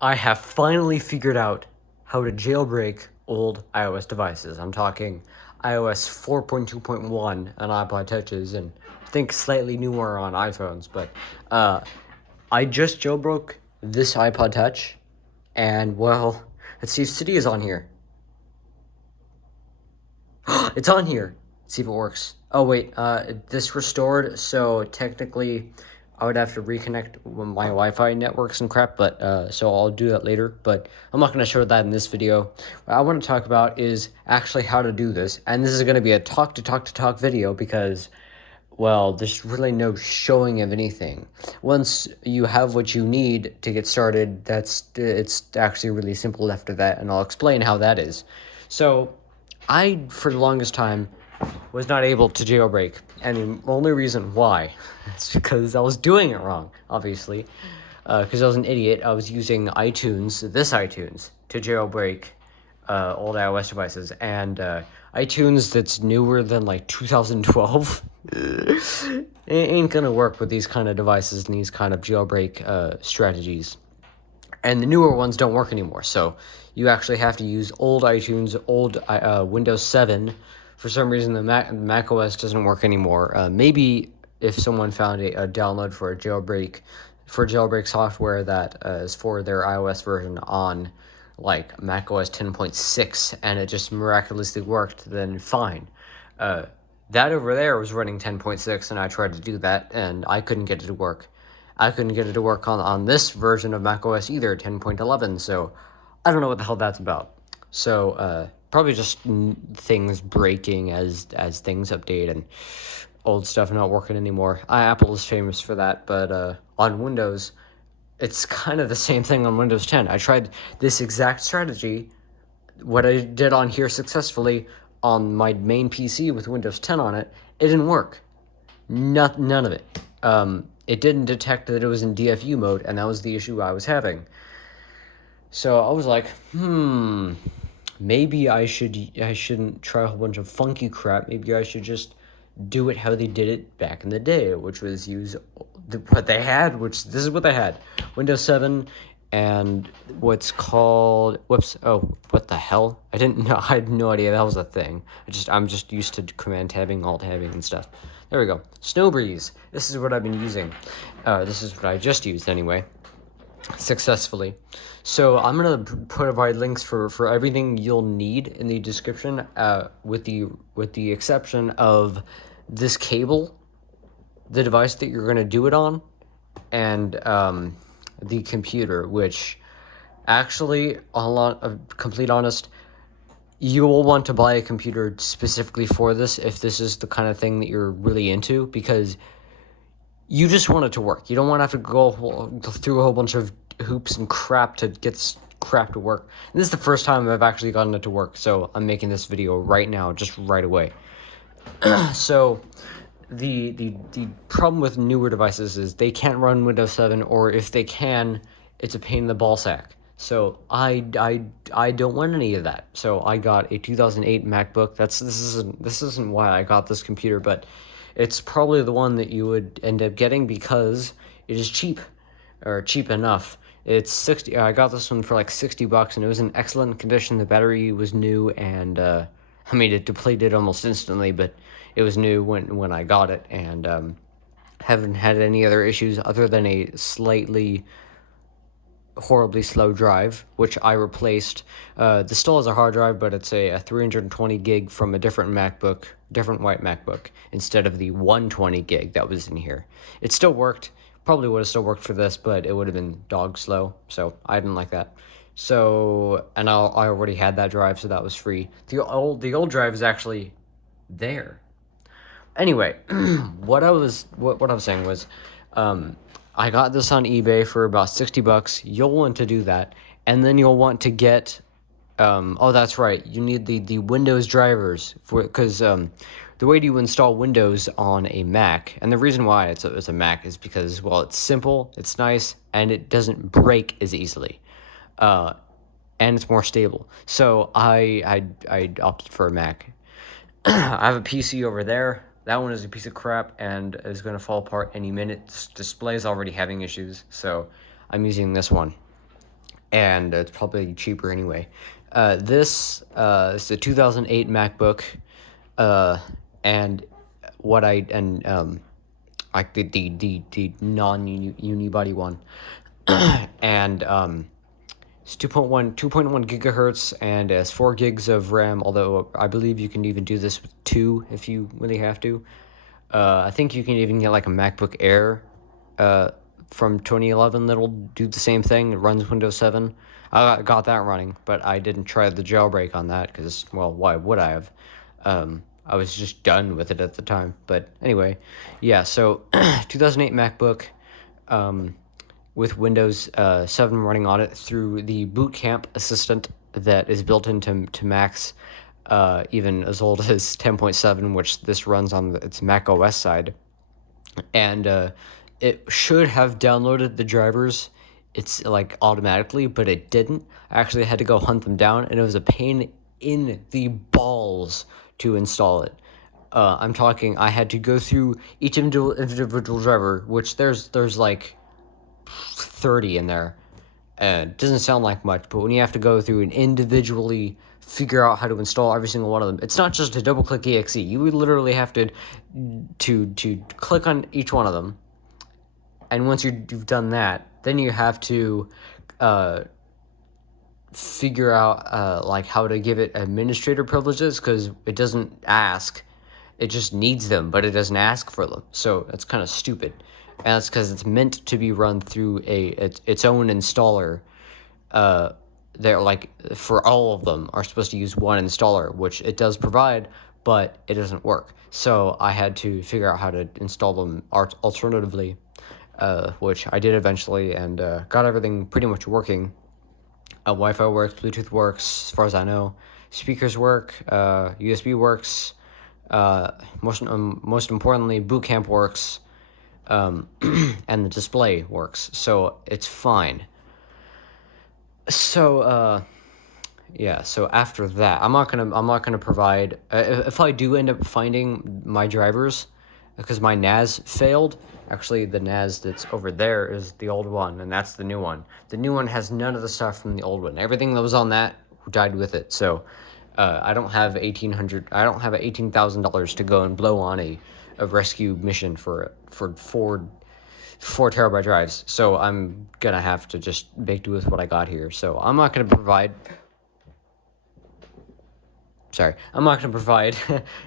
I have finally figured out how to jailbreak old iOS devices. I'm talking iOS 4.2.1 on iPod Touches and I think slightly newer on iPhones, but I just jailbroke this iPod Touch and well, let's see if City is on here. It's on here. Let's see if it works. Oh wait, this restored, so technically I would have to reconnect my Wi-Fi networks and crap, but so I'll do that later, but I'm not going to show that in this video. What I want to talk about is actually how to do this, and this is going to be a talk video because, well, there's really no showing of anything. Once you have what you need to get started, it's actually really simple after that, and I'll explain how that is. So, I, for the longest time, was not able to jailbreak, and the only reason why is because I was doing it wrong, obviously, because I was an idiot. I was using iTunes, to jailbreak old iOS devices, and iTunes that's newer than like 2012 it ain't gonna work with these kind of devices and these kind of jailbreak strategies. And the newer ones don't work anymore, so you actually have to use old iTunes, old Windows 7. For some reason, the Mac OS doesn't work anymore. Maybe if someone found a download for jailbreak software that is for their iOS version on like Mac OS 10.6 and it just miraculously worked, then fine. That over there was running 10.6 and I tried to do that and I couldn't get it to work. I couldn't get it to work on this version of macOS either, 10.11, so I don't know what the hell that's about. So, probably just things breaking as things update and old stuff not working anymore. Apple is famous for that, but on Windows, it's kind of the same thing on Windows 10. I tried this exact strategy, what I did on here successfully on my main PC with Windows 10 on it. It didn't work. None of it. It didn't detect that it was in DFU mode, and that was the issue I was having. So I was like, maybe I shouldn't try a whole bunch of funky crap. Maybe I should just do it how they did it back in the day, which was use what they had, which this is what they had. Windows 7 and what's called, what the hell? I didn't know, I had no idea that was a thing. I'm just used to command tabbing, alt tabbing and stuff. There we go. Snowbreeze. This is what I've been using. This is what I just used anyway, successfully. So I'm gonna provide links for everything you'll need in the description, with the exception of this cable, the device that you're gonna do it on, and the computer, which actually, complete honest, you will want to buy a computer specifically for this if this is the kind of thing that you're really into, because you just want it to work. You don't want to have to go through a whole bunch of hoops and crap to get this crap to work. And this is the first time I've actually gotten it to work, so I'm making this video right now, just right away. So the problem with newer devices is they can't run Windows 7, or if they can, it's a pain in the ball sack. So I don't want any of that. So I got a 2008 MacBook. This isn't why I got this computer, but it's probably the one that you would end up getting because it is cheap, or cheap enough. It's 60. I got this one for like $60, and it was in excellent condition. The battery was new, and I mean, it depleted almost instantly, but it was new when I got it, and haven't had any other issues other than a slightly horribly slow drive, which I replaced. This still has a hard drive, but it's a 320 gig from a different white MacBook, instead of the 120 gig that was in here. It still worked, probably would have still worked for this, but it would have been dog slow, so I didn't like that. So, and I already had that drive, so that was free. The old drive is actually there. Anyway, what I was saying was, I got this on eBay for about $60. You'll want to do that, and then you'll want to get, oh, that's right, you need the Windows drivers, because the way you install Windows on a Mac, and the reason why it's a Mac is because, well, it's simple, it's nice, and it doesn't break as easily, and it's more stable. So I opted for a Mac. I have a PC over there. That one is a piece of crap and is going to fall apart any minute. This display is already having issues, so I'm using this one. and it's probably cheaper anyway. This is a 2008 MacBook, and what I and like the non unibody one, and it's 2.1 gigahertz, and it has 4 gigs of RAM. Although I believe you can even do this with 2 if you really have to. I think you can even get like a MacBook Air, from 2011 that'll do the same thing. It runs Windows 7. I got that running, but I didn't try the jailbreak on that because, well, why would I have? I was just done with it at the time. But anyway, yeah, so 2008 MacBook, with Windows 7 running on it through the Boot Camp Assistant that is built into Macs, even as old as 10.7, which this runs on its Mac OS side. And it should have downloaded the drivers, it's like automatically, but it didn't. I actually had to go hunt them down, and it was a pain in the balls to install it. I'm talking, I had to go through each individual driver, which there's like 30 in there. It doesn't sound like much, but when you have to go through and individually figure out how to install every single one of them, it's not just a double-click exe. You would literally have to click on each one of them, and once you've done that, then you have to figure out like how to give it administrator privileges, because it doesn't ask. It just needs them, but it doesn't ask for them. So that's kind of stupid. And that's because it's meant to be run through its own installer. They're like, for all of them are supposed to use one installer, which it does provide, but it doesn't work. So I had to figure out how to install them alternatively, which I did eventually, and got everything pretty much working. Wi-Fi works, Bluetooth works, as far as I know. Speakers work, USB works. Most importantly, Boot Camp works, and the display works. So it's fine. So yeah. So after that, I'm not gonna provide. If I do end up finding my drivers, because my NAS failed. Actually, the NAS that's over there is the old one, and that's the new one. The new one has none of the stuff from the old one. Everything that was on that died with it. So I don't have $18,000 to go and blow on a rescue mission for 4 terabyte drives. So I'm gonna have to just make do with what I got here. So I'm not gonna provide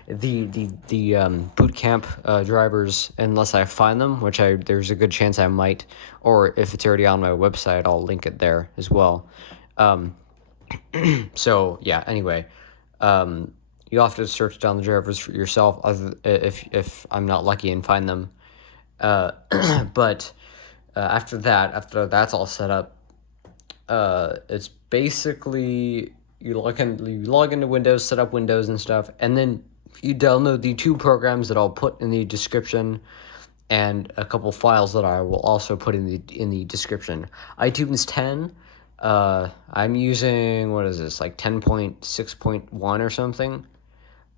the Boot Camp drivers unless I find them, which there's a good chance I might, or if it's already on my website, I'll link it there as well. So yeah. Anyway, you'll have to search down the drivers for yourself, if I'm not lucky and find them. But after that's all set up, it's basically you log into Windows, set up Windows and stuff, and then you download the 2 programs that I'll put in the description, and a couple files that I will also put in the description. iTunes 10. I'm using, what is this, like 10.6.1 or something?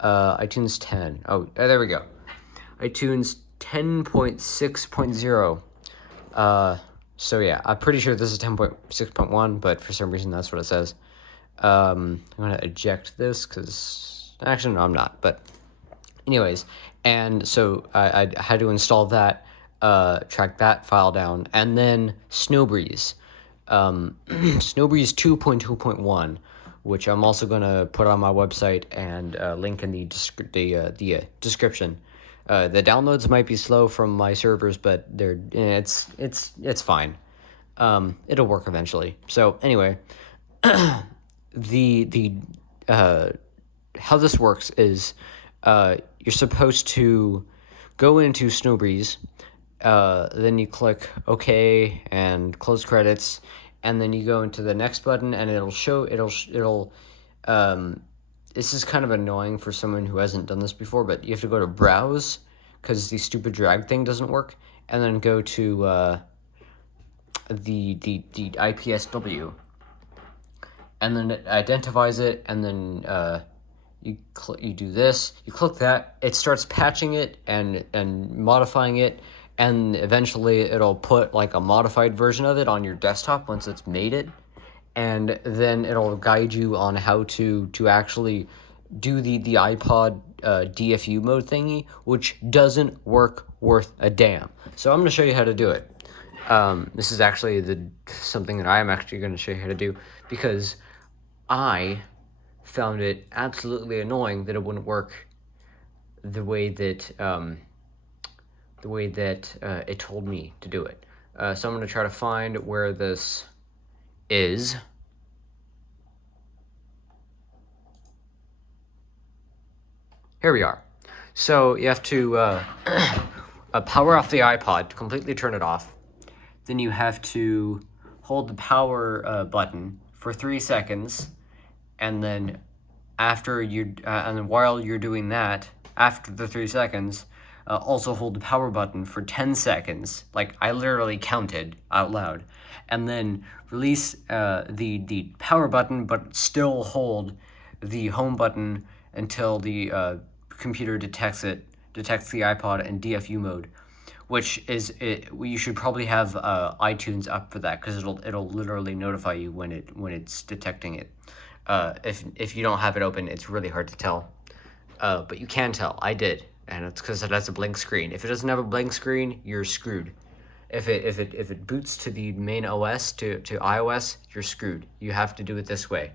iTunes 10. Oh, there we go. iTunes 10.6.0. So yeah, I'm pretty sure this is 10.6.1, but for some reason that's what it says. I'm going to eject this because, actually, no, I'm not, but anyways, and so I had to install that, track that file down, and then Snowbreeze. Snowbreeze 2.2.1, which I'm also going to put on my website and link in the description. The downloads might be slow from my servers, but it's fine. It'll work eventually. So anyway, the how this works is you're supposed to go into Snowbreeze, then you click OK and close credits, and then you go into the next button, and it'll this is kind of annoying for someone who hasn't done this before, but you have to go to Browse, because the stupid drag thing doesn't work, and then go to the IPSW, and then it identifies it, and then you do this, you click that, it starts patching it and modifying it, and eventually it'll put like a modified version of it on your desktop once it's made it, and then it'll guide you on how to actually do the iPod DFU mode thingy, which doesn't work worth a damn. So I'm going to show you how to do it. This is actually something that I'm actually going to show you how to do, because I found it absolutely annoying that it wouldn't work the way that it told me to do it. So I'm going to try to find where this is. Here we are. So you have to power off the iPod, completely turn it off. Then you have to hold the power button for 3 seconds, and then while you're doing that, after the 3 seconds, also hold the power button for 10 seconds. Like, I literally counted out loud. And then release the power button, but still hold the home button until the computer detects the iPod in DFU mode, which is you should probably have iTunes up for that, because it'll literally notify you when it's detecting it. If you don't have it open, it's really hard to tell, but you can tell. I did, and it's because it has a blank screen. If it doesn't have a blank screen, you're screwed. If it boots to the main OS, to iOS, you're screwed. You have to do it this way.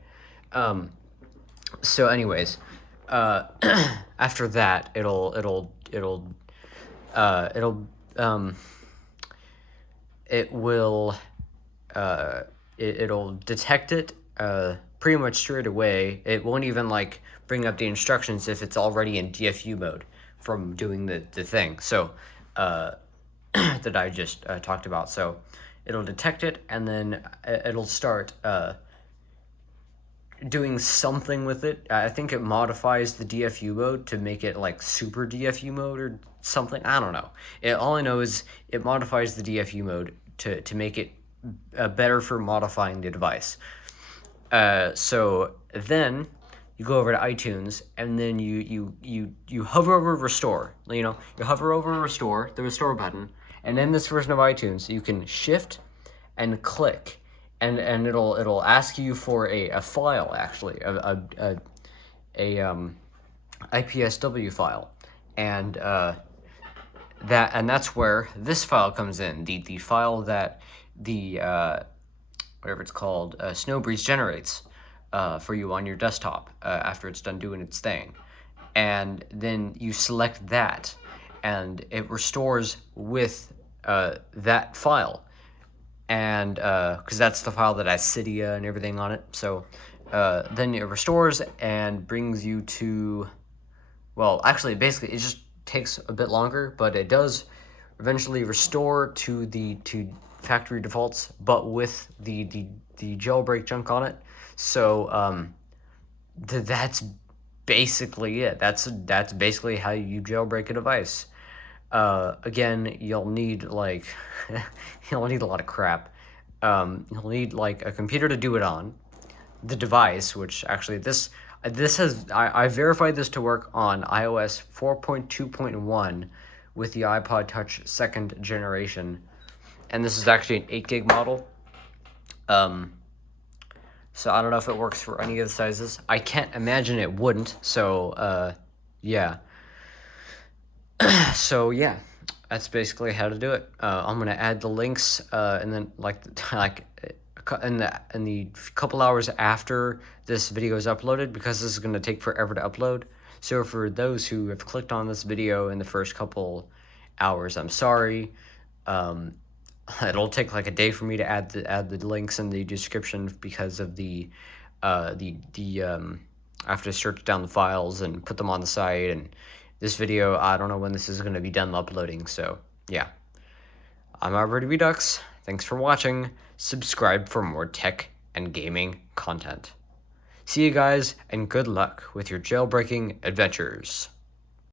So anyways, after that, it'll detect it pretty much straight away. It won't even like bring up the instructions if it's already in DFU mode from doing the thing. So that I just talked about. So it'll detect it, and then it'll start doing something with it. I think it modifies the DFU mode to make it like super DFU mode or something. I don't know. All I know is it modifies the DFU mode to make it better for modifying the device. So then you go over to iTunes, and then you hover over restore. You hover over restore, the restore button, and in this version of iTunes, you can shift and click, and it'll ask you for a file, actually, a IPSW file, and that's where this file comes in, the file that the whatever it's called, Snowbreeze generates for you on your desktop after it's done doing its thing. And then you select that, and it restores with that file. And because that's the file that has Cydia and everything on it. So then it restores and brings you to, well, actually, basically, it just takes a bit longer, but it does eventually restore to factory defaults, but with the jailbreak junk on it. So that's basically it. That's basically how you jailbreak a device. Again, you'll need like you'll need a lot of crap. You'll need like a computer to do it on, the device, which actually this has I verified this to work on iOS 4.2.1 with the iPod Touch 2nd generation, and this is actually an 8 gig model. So I don't know if it works for any of the sizes. I can't imagine it wouldn't. So yeah. So yeah, that's basically how to do it. I'm gonna add the links, and then in the couple hours after this video is uploaded, because this is gonna take forever to upload. So for those who have clicked on this video in the first couple hours, I'm sorry. It'll take like a day for me to add the links in the description, because of I have to search down the files and put them on the site, and this video, I don't know when this is going to be done uploading. So yeah, I'm Already Redux. Thanks for watching. Subscribe for more tech and gaming content. See you guys, and good luck with your jailbreaking adventures.